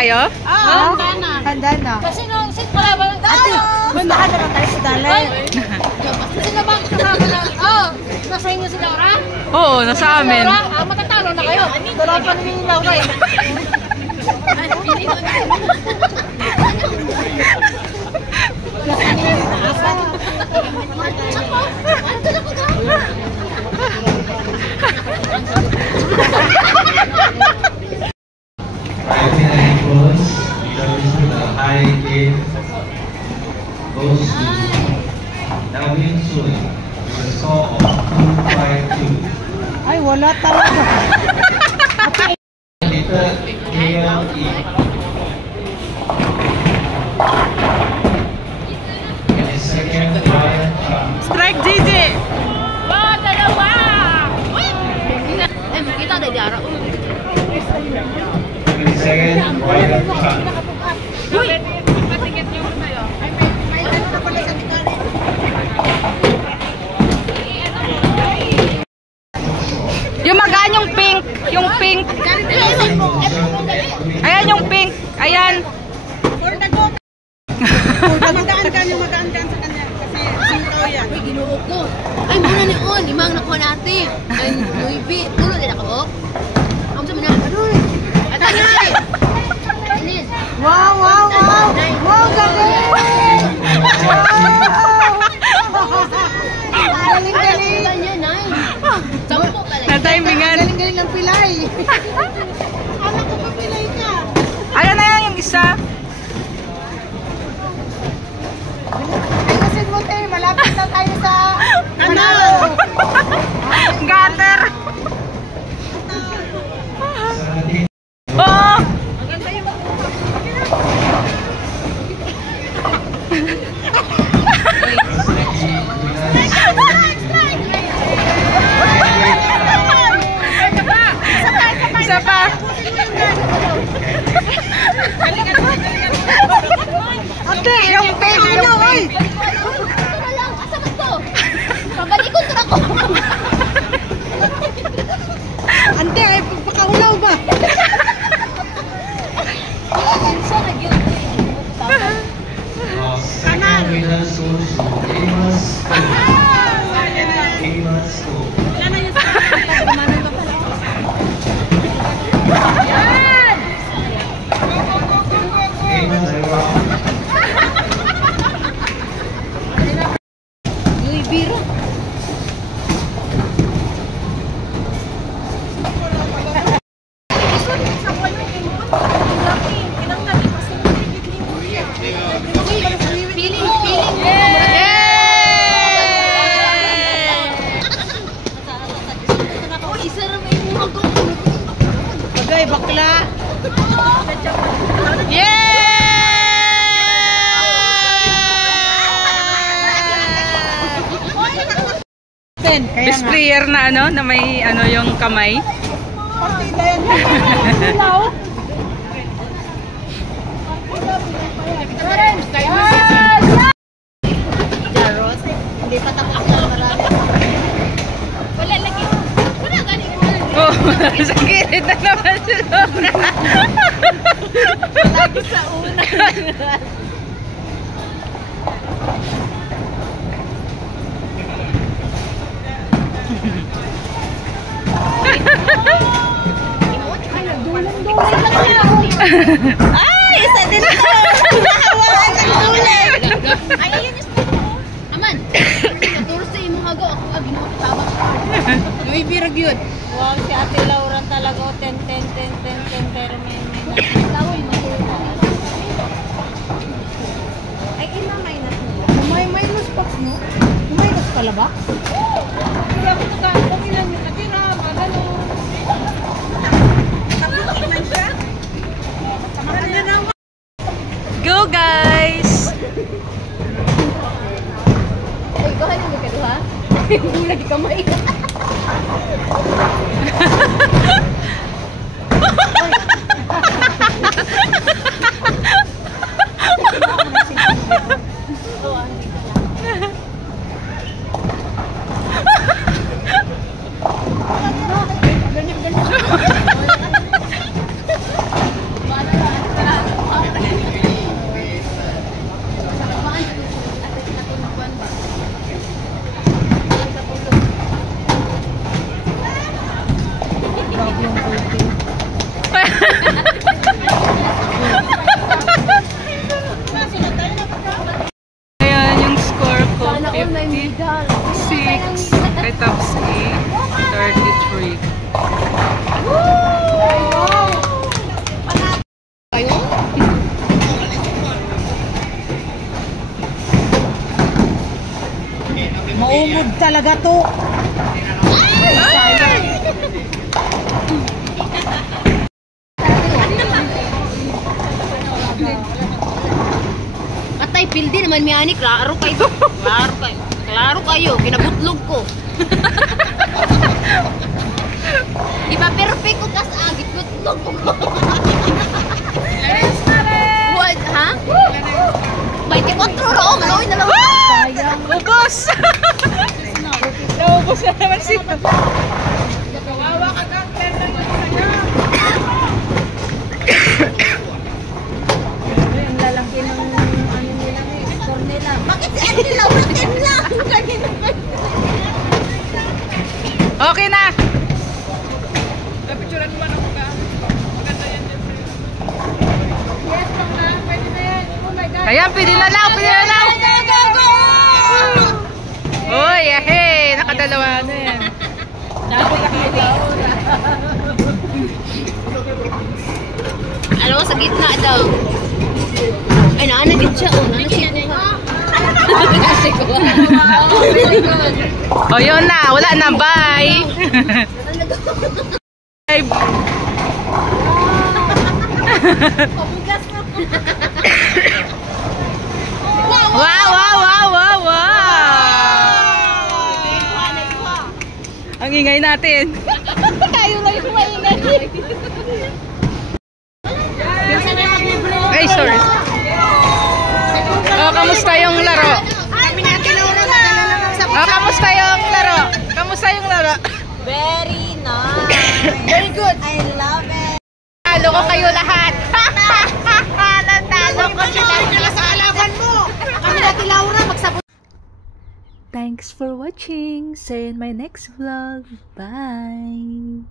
kayo? Oo, handa na. Handa na. Kasi nung sit pala ba? Ate, mandahan na tayo sa dalay. Kasi na ba kasama na? Oo, nasa inyo si Laura? Oo, nasa amin. Laura, matatalo na kayo. Wala pa namin yung Laura eh. High game goes to Melvin Sun with a score of 252. Ay, wala talaga. Little KLE. In the second, Ryan Chan. Strike GG! Wow, dalawa! Eh, makita na di araw. In the second, Ryan Chan. Yung magaan yung pink. Yung pink. Ayan yung pink. Ayan. Magdaan-daan yung magdaan-daan sa kanya. Kasi sintaw yan. Uy, ginuho ko. Ay, muna ni On. Imang nakuha natin. Ay, Louis Tulo din ako. Ang sabi na, ano eh? At ano eh? Wow, wow, wow! Wow, galing! Galing-galing! Na-timingan. Galing-galing ng pilay. Alam ko pa pilay ka. Ano na yan yung isa? Ayusin mo, te. Malapit na tayo sa Manalo. Gutter. Oh! Isa pa. Ate, yung pink, yung pink. Pabalikon ko na ko. Ante, ay pagpakaulaw ba? Second winner goes to Amos School. Louis Biro. Bagay, bakla. Best player na ano, na may ano yung kamay. Hindi pa tapos na marami. Wala lagi. Wala gani. Oh, sa gilid na naman si Laura. Lagi sa una. Ay, isa din ito. Nahawaan ng dulan. Ay, ayun yung spot mo. Aman, naturo sa imong hago. Ako ang ginuha tama. Louis Birag yun. Wow, si Ate Laura talaga. 10. Pero may laway mo. Ay, ina-minus mo. May minus box mo? Minus pala ba? Hindi ako nagkaan. Kung ilan yung natira, magano. Go guys! Uy, bahan yung magkaduha? Hindi lagi kamay. 36. Kay Topsy, 33. Maumog talaga to. Patay pildi naman mi ani, klaro kayo. Klaro kayo. Klaro kayo, kinabutlog ko. Di ba perfect ko kas agit butlog ko. What, ha? 24 ro, maloy na lang. Ubos! Naubos na naman si Kawawa ka kang pera mo sa'yo. Ang lalaki ng ano nila eh, store nila. Bakit si Ate Laura 10 lang? Okay na! Napicturan mo ako ka. Maganda yan dyan sa'yo. Yes, mga. Pwede na yan. Oh my God. Ayan, pwede na lang! Pwede na lang! Go! Uy, ahey! Nakadalawa na yan. Alam mo, sa gitna daw. Ay, naanagit siya. Oh, naanagit siya. Oh, very good. O, yun na. Wala na. Bye! Bye! Pabugas mo. Wow, wow, wow, wow, wow! Ang ingay natin. Tayo lang yung maingay. Ay, sorry. Oh, kamusta yung laro? Kami natin Laura, nadala na lang sa Oh, kamusta yung laro? Kamusta yung laro? Very nice. Very good. I love it. Talo ko kayo lahat. Natalo ko sila. Sa alaban mo. Kami natin Laura, magsabot. Thanks for watching. See you in my next vlog. Bye.